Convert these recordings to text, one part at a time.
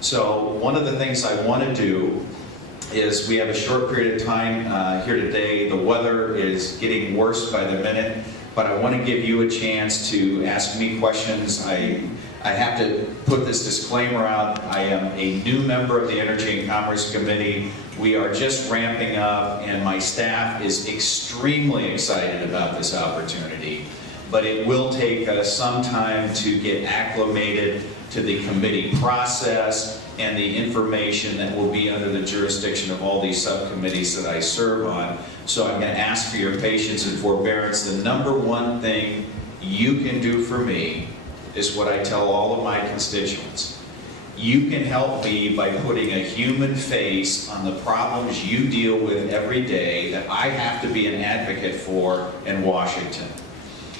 So one of the things I want to do is, we have a short period of time here today. The weather is getting worse by the minute, but I want to give you a chance to ask me questions. I have to put this disclaimer out. I am a new member of the Energy and Commerce Committee. We are just ramping up, and my staff is extremely excited about this opportunity. But it will take us some time to get acclimated to the committee process and the information that will be under the jurisdiction of all these subcommittees that I serve on. So I'm going to ask for your patience and forbearance. The number one thing you can do for me is what I tell all of my constituents. You can help me by putting a human face on the problems you deal with every day that I have to be an advocate for in Washington.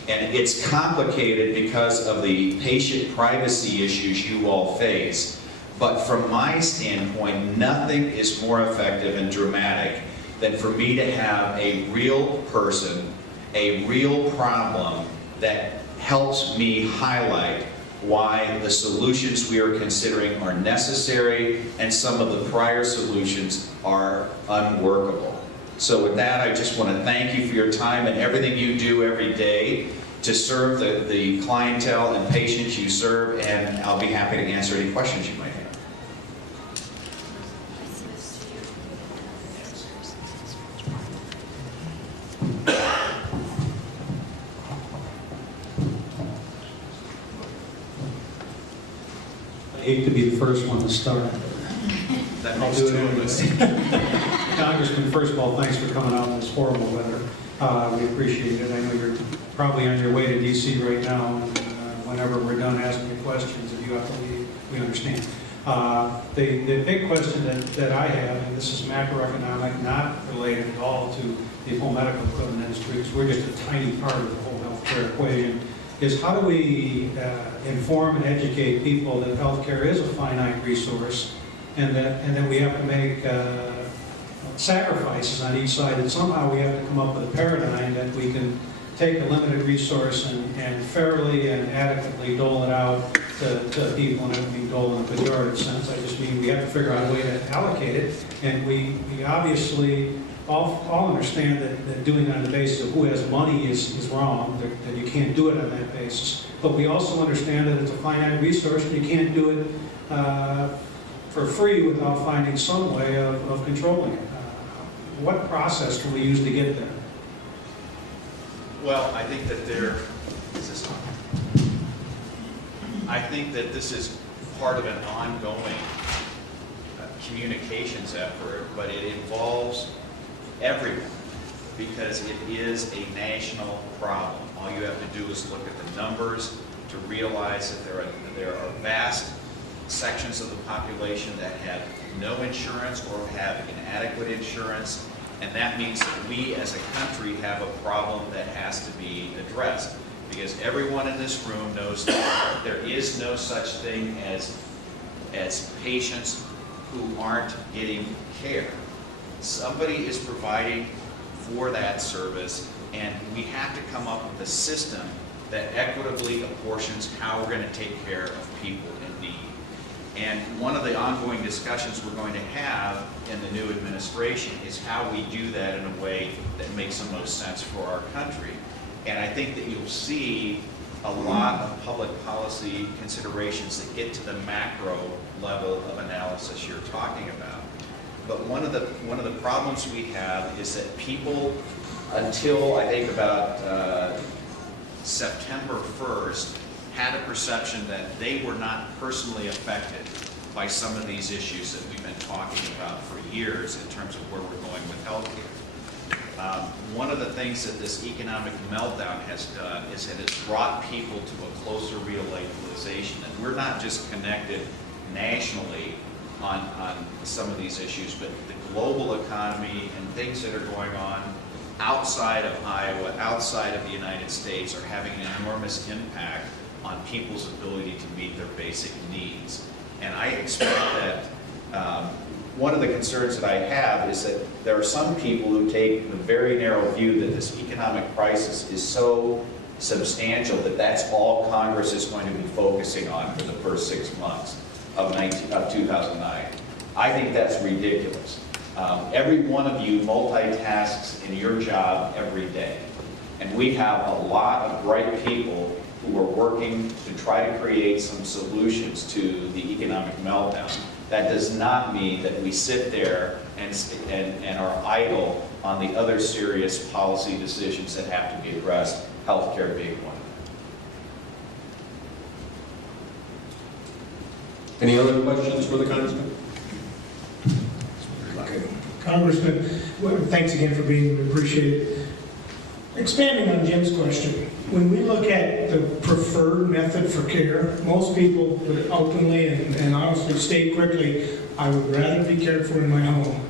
And it's complicated because of the patient privacy issues you all face. But from my standpoint, nothing is more effective and dramatic than for me to have a real person, a real problem that helps me highlight why the solutions we are considering are necessary and some of the prior solutions are unworkable. So with that, I just want to thank you for your time and everything you do every day to serve the clientele and patients you serve, and I'll be happy to answer any questions you might have. I hate to be the first one to start. That I'll makes do it two of us. anyway. Congressman, first of all, thanks for coming out in this horrible weather. We appreciate it. I know you're probably on your way to DC right now, and whenever we're done asking you questions, if you have to leave, we understand. The big question that I have, and this is macroeconomic, not related at all to the whole medical equipment industry, because we're just a tiny part of the whole healthcare equation, is how do we inform and educate people that healthcare is a finite resource, and that we have to make sacrifices on each side, and somehow we have to come up with a paradigm that we can take a limited resource and fairly and adequately dole it out to people, and I don't mean dole in a pejorative sense. I just mean we have to figure out a way to allocate it, and we obviously all understand that doing it on the basis of who has money is wrong, that you can't do it on that basis. But we also understand that it's a finite resource, and you can't do it for free without finding some way of controlling it. What process can we use to get there? Well, I think that I think that this is part of an ongoing communications effort, but it involves everyone because it is a national problem. All you have to do is look at the numbers to realize that there are vast sections of the population that have no insurance or have inadequate insurance, and that means that we as a country have a problem that has to be addressed, because everyone in this room knows that there is no such thing as patients who aren't getting care. Somebody is providing for that service, and we have to come up with a system that equitably apportions how we're going to take care of people in need. And one of the ongoing discussions we're going to have in the new administration is how we do that in a way that makes the most sense for our country. And I think that you'll see a lot of public policy considerations that get to the macro level of analysis you're talking about. But one of the problems we have is that people, until I think about September 1st, had a perception that they were not personally affected by some of these issues that we've been talking about for years in terms of where we're going with healthcare. One of the things that this economic meltdown has done is it has brought people to a closer realization that we're not just connected nationally on some of these issues, but the global economy and things that are going on outside of Iowa, outside of the United States, are having an enormous impact on people's ability to meet their basic needs. And I expect that one of the concerns that I have is that there are some people who take the very narrow view that this economic crisis is so substantial that that's all Congress is going to be focusing on for the first 6 months. of 2009. I think that's ridiculous. Every one of you multitasks in your job every day. And we have a lot of bright people who are working to try to create some solutions to the economic meltdown. That does not mean that we sit there and are idle on the other serious policy decisions that have to be addressed, healthcare being one. Any other questions for the Congressman? Okay. Congressman, well, thanks again for being here, we appreciate it. Expanding on Jim's question, when we look at the preferred method for care, most people would openly and honestly state quickly, I would rather be cared for in my home.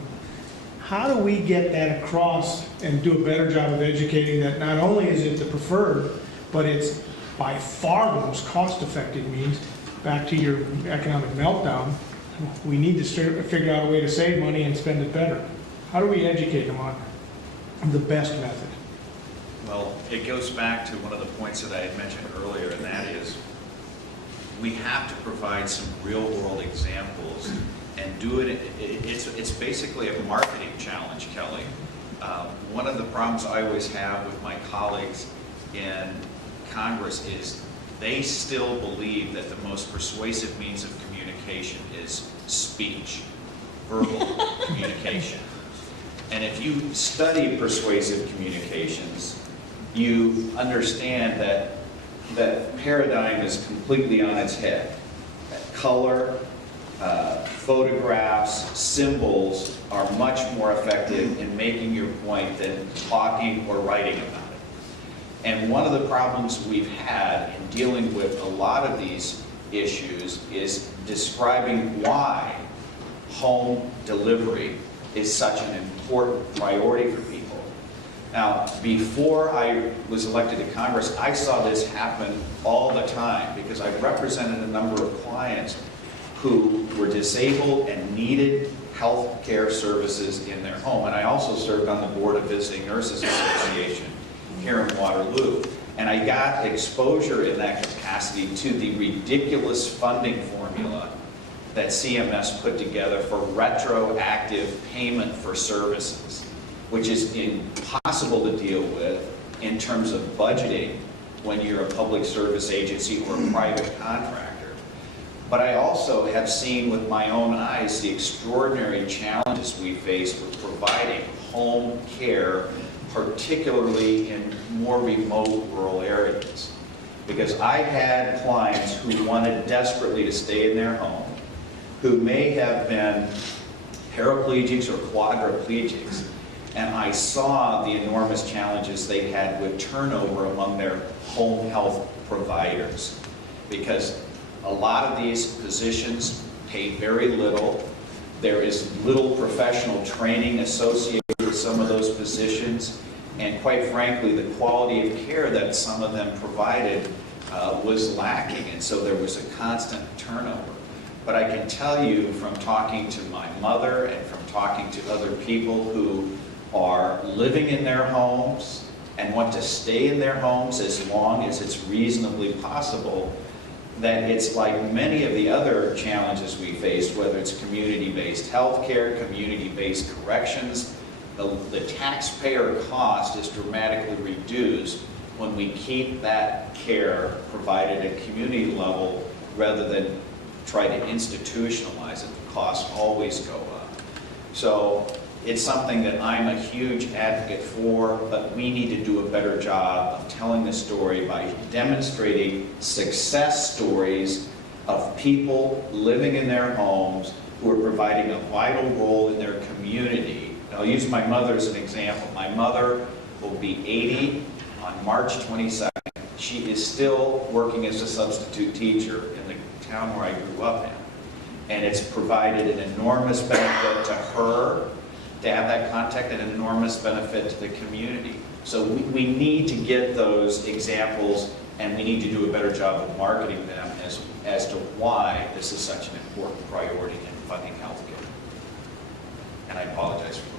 How do we get that across and do a better job of educating that not only is it the preferred, but it's by far the most cost-effective means? Back to your economic meltdown, we need to figure out a way to save money and spend it better. How do we educate them on the best method? Well, it goes back to one of the points that I had mentioned earlier, and that is we have to provide some real-world examples and do it. It's basically a marketing challenge, Kelly. One of the problems I always have with my colleagues in Congress is they still believe that the most persuasive means of communication is speech, verbal communication. And if you study persuasive communications, you understand that that paradigm is completely on its head. That color, photographs, symbols are much more effective in making your point than talking or writing about it. And one of the problems we've had in dealing with a lot of these issues is describing why home delivery is such an important priority for people. Now, before I was elected to Congress, I saw this happen all the time because I represented a number of clients who were disabled and needed health care services in their home. And I also served on the board of Visiting Nurses Association here in Waterloo. And I got exposure in that capacity to the ridiculous funding formula that CMS put together for retroactive payment for services, which is impossible to deal with in terms of budgeting when you're a public service agency or a private contractor. But I also have seen with my own eyes the extraordinary challenges we face with providing home care, particularly in more remote rural areas. Because I had clients who wanted desperately to stay in their home, who may have been paraplegics or quadriplegics, and I saw the enormous challenges they had with turnover among their home health providers. Because a lot of these positions pay very little. There is little professional training associated with some of those positions. And quite frankly, the quality of care that some of them provided was lacking. And so there was a constant turnover. But I can tell you from talking to my mother and from talking to other people who are living in their homes and want to stay in their homes as long as it's reasonably possible, that it's like many of the other challenges we face, whether it's community-based healthcare, community-based corrections, the taxpayer cost is dramatically reduced when we keep that care provided at community level rather than try to institutionalize it. The costs always go up. So it's something that I'm a huge advocate for, but we need to do a better job of telling the story by demonstrating success stories of people living in their homes who are providing a vital role in their community. I'll use my mother as an example. My mother will be 80 on March 22nd. She is still working as a substitute teacher in the town where I grew up in. And it's provided an enormous benefit to her to have that contact and an enormous benefit to the community. So we need to get those examples, and we need to do a better job of marketing them as to why this is such an important priority in funding healthcare. And I apologize for